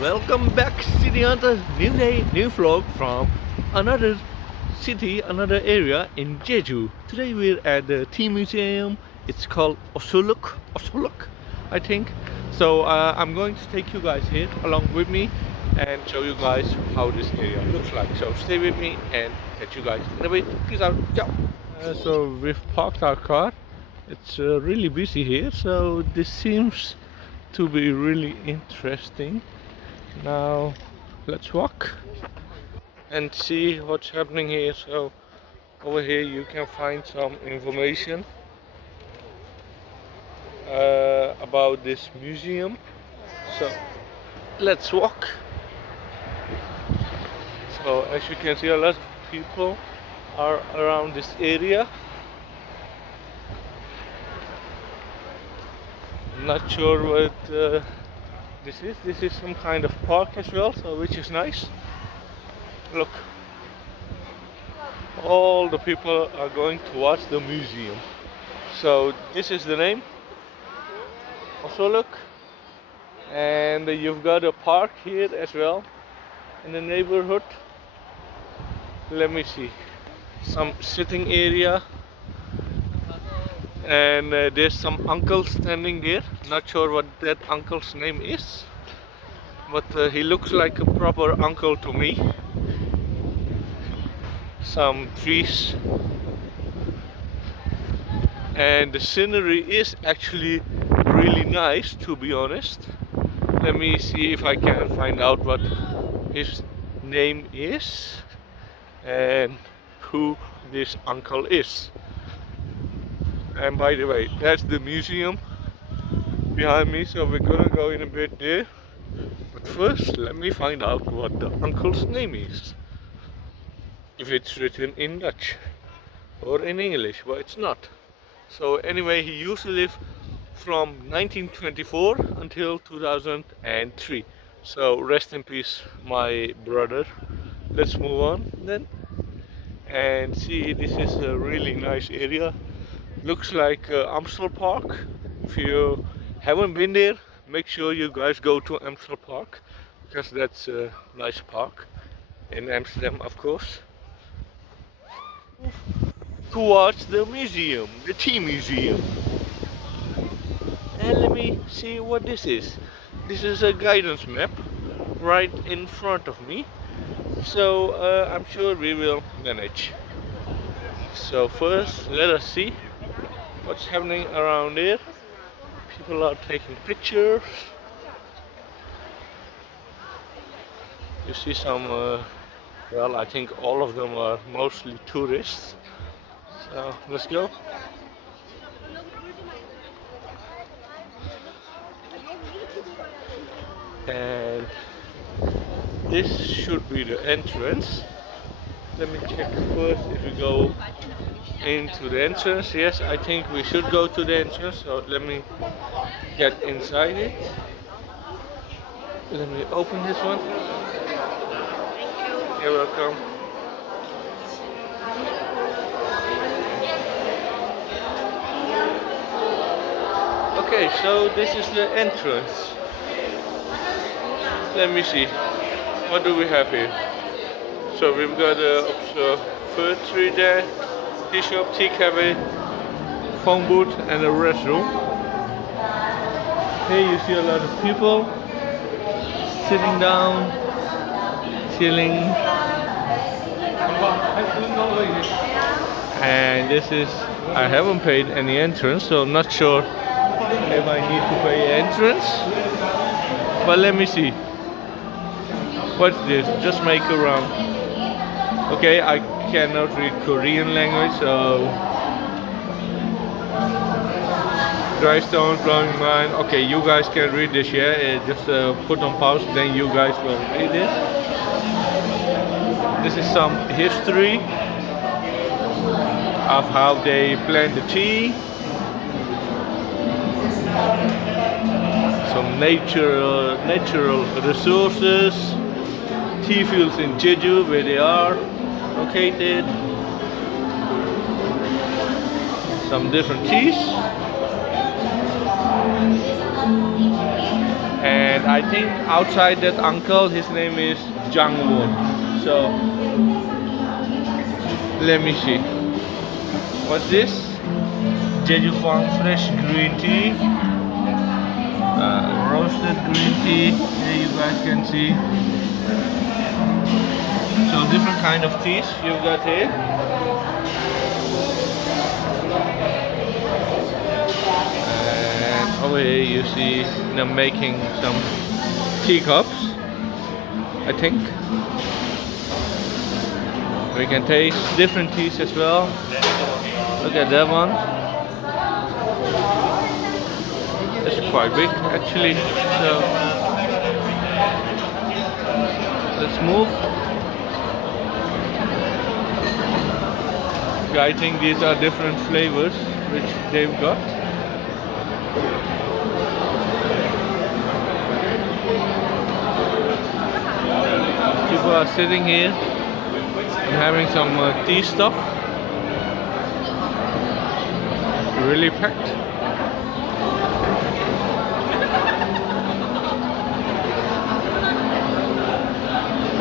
Welcome back, City Hunter. New day, new vlog from another city, another area in Jeju. Today we're at the tea museum. It's called Osulloc, I think. So I'm going to take you guys here along with me and show you guys how this area looks like. So stay with me and catch you guys in a bit. Peace out. Ciao. So we've parked our car. It's really busy here, so this seems to be really interesting. Now let's walk and see what's happening here. So over here you can find some information about this museum. So let's walk. So as you can see, a lot of people are around this area. Not sure what this is. This is some kind of park as well, so which is nice. Look, all the people are going towards the museum. So this is the name, Osulloc, and you've got a park here as well in the neighborhood. Let me see, some sitting area, and there's some uncle standing there. Not sure what that uncle's name is, but he looks like a proper uncle to me. Some trees, and the scenery is actually really nice, to be honest. Let me see if I can find out what his name is and who this uncle is. And by the way, that's the museum behind me, so we're gonna go in a bit there. But first, let me find out what the uncle's name is. If it's written in Dutch or in English, but it's not. So anyway, he used to live from 1924 until 2003. So rest in peace, my brother. Let's move on then and see. This is a really nice area. Looks like Amstel Park. If you haven't been there, make sure you guys go to Amstel Park, because that's a nice park in Amsterdam, of course. Towards the museum, the tea museum. And let me see what this is. This is a guidance map right in front of me. So I'm sure we will manage. So first, let us see what's happening around there. People are taking pictures. You see some, well, I think all of them are mostly tourists. So let's go. And this should be the entrance. Let me check first if we go into the entrance. Yes, I think we should go to the entrance, so let me get inside it. Let me open this one. You're welcome. Okay, so this is the entrance. Let me see, what do we have here? So we've got a observatory there, tea shop, tea cafe, phone booth, and a restroom. Here you see a lot of people sitting down, chilling. And this is, I haven't paid any entrance, so I'm not sure if I need to pay entrance. But let me see. What's this? Just make a round. Okay, I cannot read Korean language, so dry stones blowing mine. Okay, you guys can read this, yeah? Just put on pause, then you guys will read this. This is some history of how they plant the tea. Some natural resources. Tea fields in Jeju, where they are located. Some different teas. I think outside that uncle, his name is Jangwon. So let me see. What's this? Jeju fresh green tea. Roasted green tea. Here you guys can see. So different kind of teas you've got here. And over here you see them making some teacups, I think. We can taste different teas as well. Look at that one. It's quite big actually. So let's move. I think these are different flavors which they've got. People are sitting here and having some tea stuff. Really packed.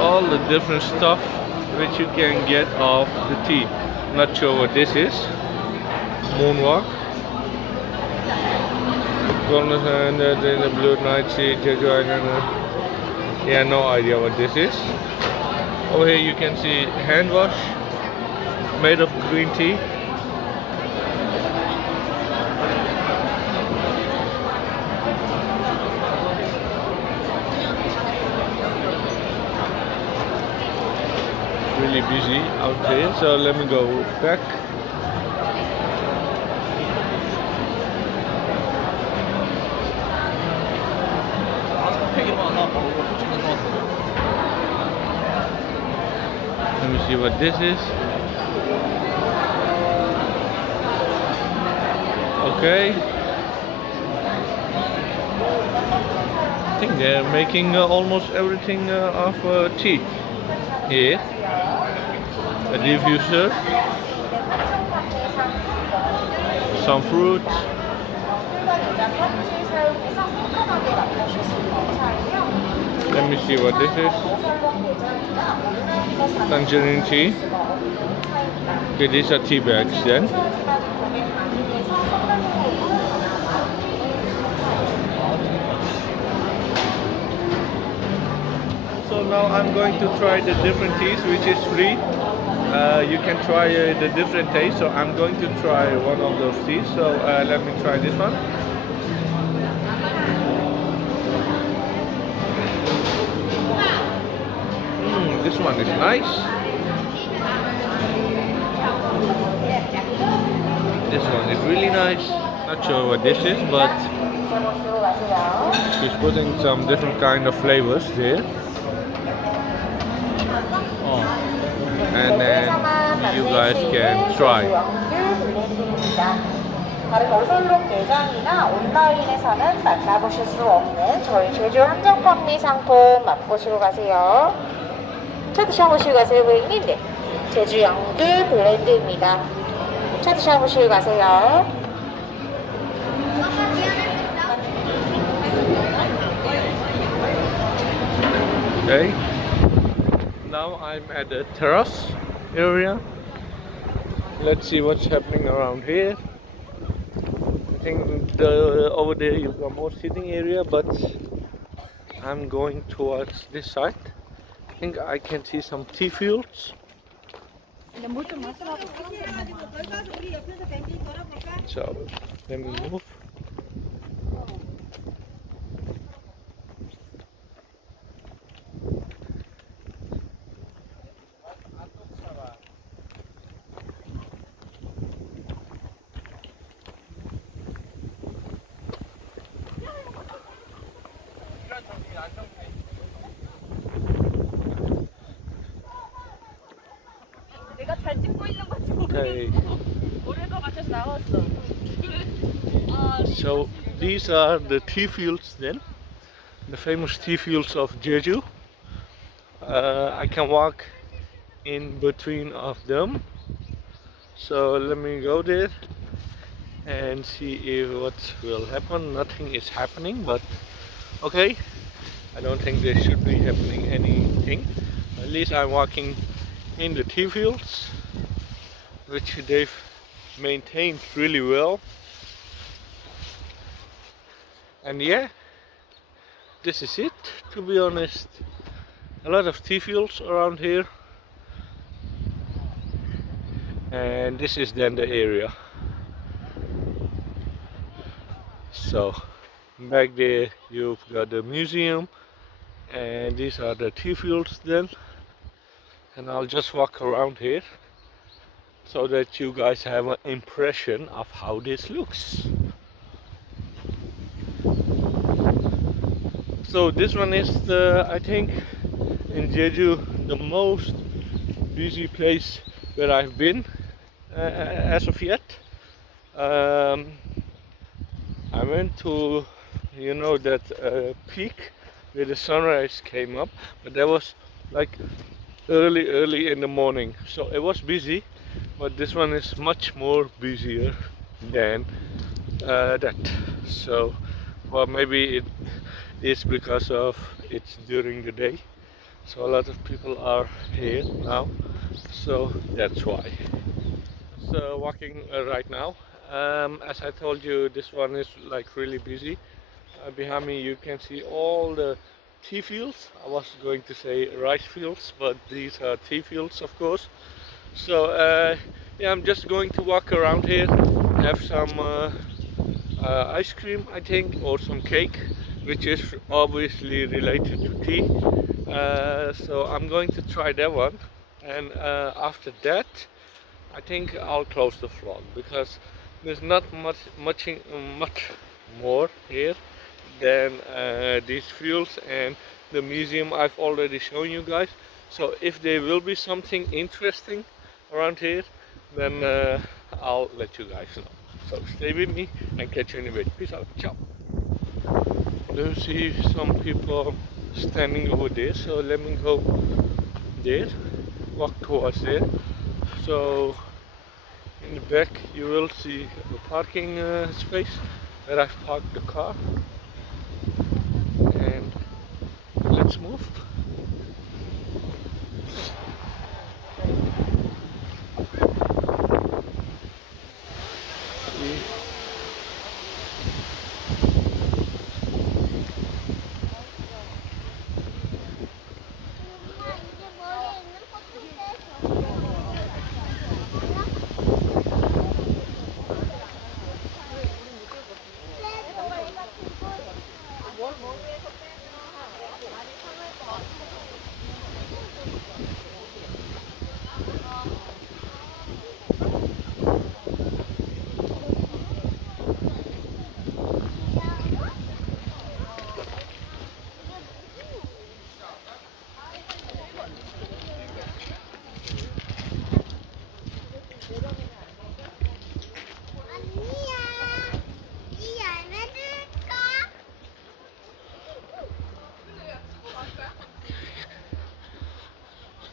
All the different stuff which you can get of the tea. Not sure what this is. Moonwalk. Golden Sand, the Blue Night Sea, Jeju Island. Yeah, no idea what this is. Over here you can see hand wash made of green tea. Really busy out there, so let me go back. Let me see what this is. Okay. I think they're making almost everything of tea here. A diffuser, some fruit, let me see what this is. Tangerine tea. Okay, these are tea bags then. So now I'm going to try the different teas which is free. You can try the different taste, so I'm going to try one of those teas. So let me try this one. This one is nice. This one is really nice. Not sure what this is, but she's putting some different kind of flavors there. And then you guys can try. 다른 오솔록 매장이나 온라인에서는 만나보실 수 없는 저희 제주 한정 판매 상품 맛보시고 가세요. 차 드셔보시고 가세요, 고객님. 네, 제주 영두 블렌드입니다. 차 드셔보시고 가세요. Okay. Now I'm at the terrace area. Let's see what's happening around here. I think over there you've got more sitting area, but I'm going towards this side. I think I can see some tea fields. So let me move. Okay. So these are the tea fields then, the famous tea fields of Jeju. I can walk in between of them. So let me go there and see if what will happen. Nothing is happening, but okay. I don't think there should be happening anything. At least I'm walking in the tea fields, which they've maintained really well. And yeah, this is it, to be honest. A lot of tea fields around here. And this is then the area. So back there you've got the museum, and these are the tea fields then. And I'll just walk around here so that you guys have an impression of how this looks. So this one is the, I think, in Jeju, the most busy place where I've been as of yet. I went to, you know, that peak where the sunrise came up, but that was like early in the morning, so it was busy. But this one is much more busier than that. So, well, maybe it is because of it's during the day, so a lot of people are here now, so that's why. So walking right now, as I told you, this one is like really busy. Behind me you can see all the tea fields. I was going to say rice fields, but these are tea fields, of course. So yeah, I'm just going to walk around here, have some ice cream, I think, or some cake, which is obviously related to tea. So I'm going to try that one, and after that I think I'll close the vlog, because there's not much more here than these fields and the museum I've already shown you guys. So if there will be something interesting around here, then I'll let you guys know. So stay with me and catch you in a bit. Peace out. Ciao. Do see some people standing over there, so let me go there, walk towards there. So in the back you will see a parking space where I've parked the car, and let's move.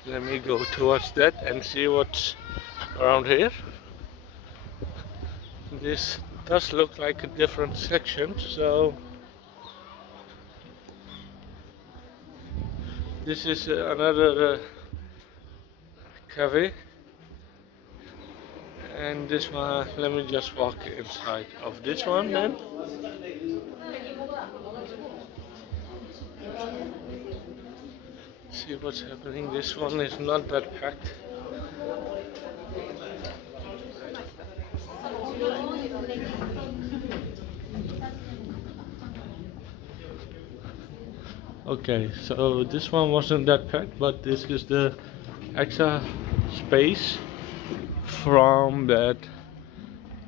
Let me go towards that and see what's around here. This does look like a different section, so this is another cafe, and this one, let me just walk inside of this one then. See what's happening. This one is not that packed. Okay, so this one wasn't that packed, but this is the extra space from that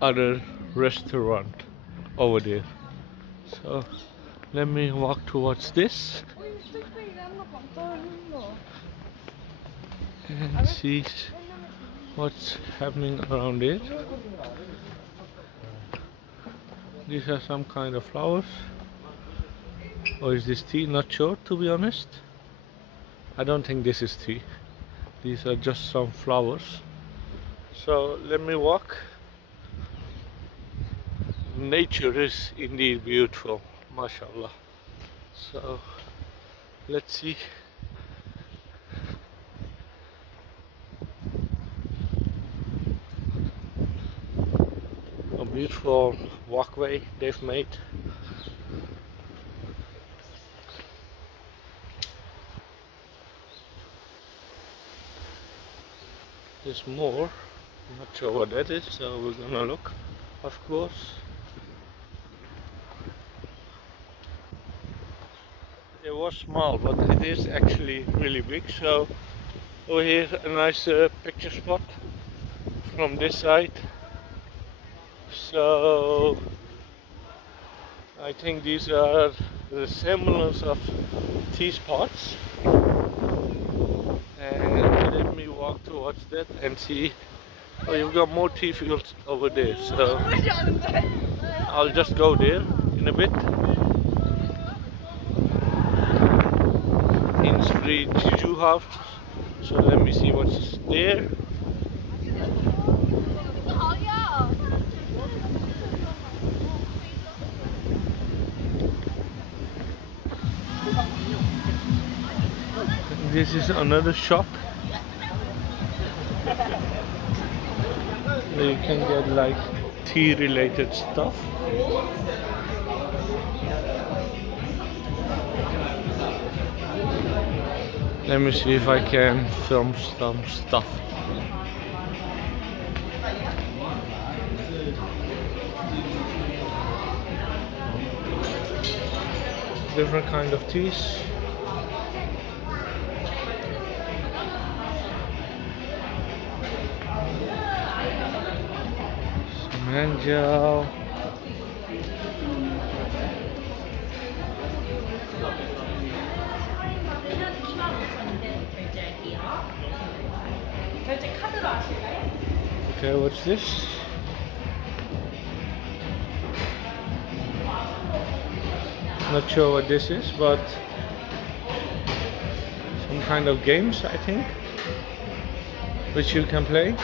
other restaurant over there. So let me walk towards this and see what's happening around it. These are some kind of flowers, or is this tea? Not sure, to be honest. I don't think this is tea. These are just some flowers. So let me walk. Nature is indeed beautiful, mashallah. So Let's see. A beautiful walkway they've made. There's more. I'm not sure what that is, so we're gonna look, of course. It was small, but it is actually really big. So over here, a nice picture spot from this side. So I think these are the semblance of tea spots. And let me walk towards that and see. Oh, you've got more tea fields over there, so I'll just go there in a bit. In Street Jeju house. So let me see what's there. This is another shop. Where you can get like tea related stuff. Let me see if I can film some stuff. Different kind of teas. Mango. Okay, what's this? Not sure what this is, but some kind of games, I think, which you can play.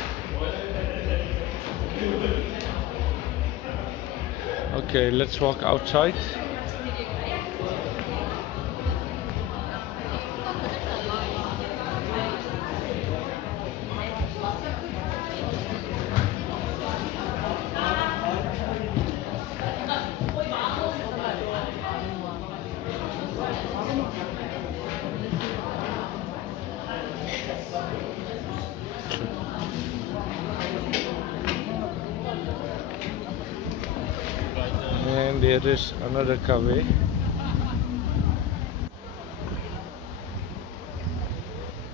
Okay, let's walk outside. And there is another cafe.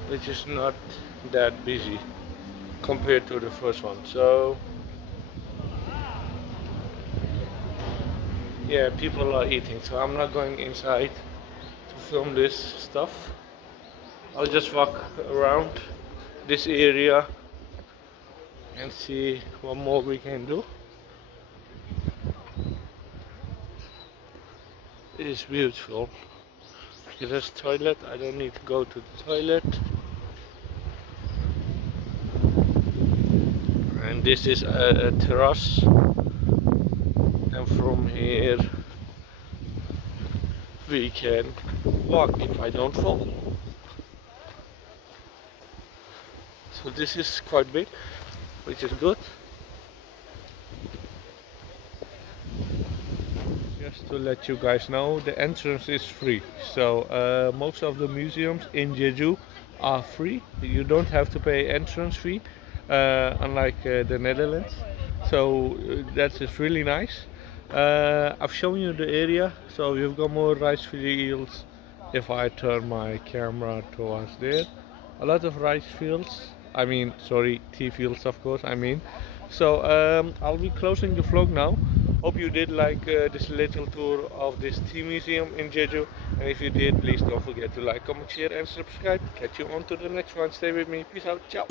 Which is not that busy compared to the first one. So yeah, people are eating, so I'm not going inside to film this stuff. I'll just walk around this area and see what more we can do. It is beautiful. Here is toilet. I don't need to go to the toilet. And this is a terrace. And from here we can walk if I don't fall. So this is quite big, which is good. Just to let you guys know, the entrance is free. So most of the museums in Jeju are free. You don't have to pay entrance fee, unlike the Netherlands. So that is really nice. I've shown you the area, so you've got more rice fields. If I turn my camera towards there, a lot of rice fields. I mean, sorry, tea fields, of course. So I'll be closing the vlog now. Hope you did like this little tour of this tea museum in Jeju, and if you did, please don't forget to like, comment, share and subscribe. Catch you on to the next one. Stay with me. Peace out. Ciao.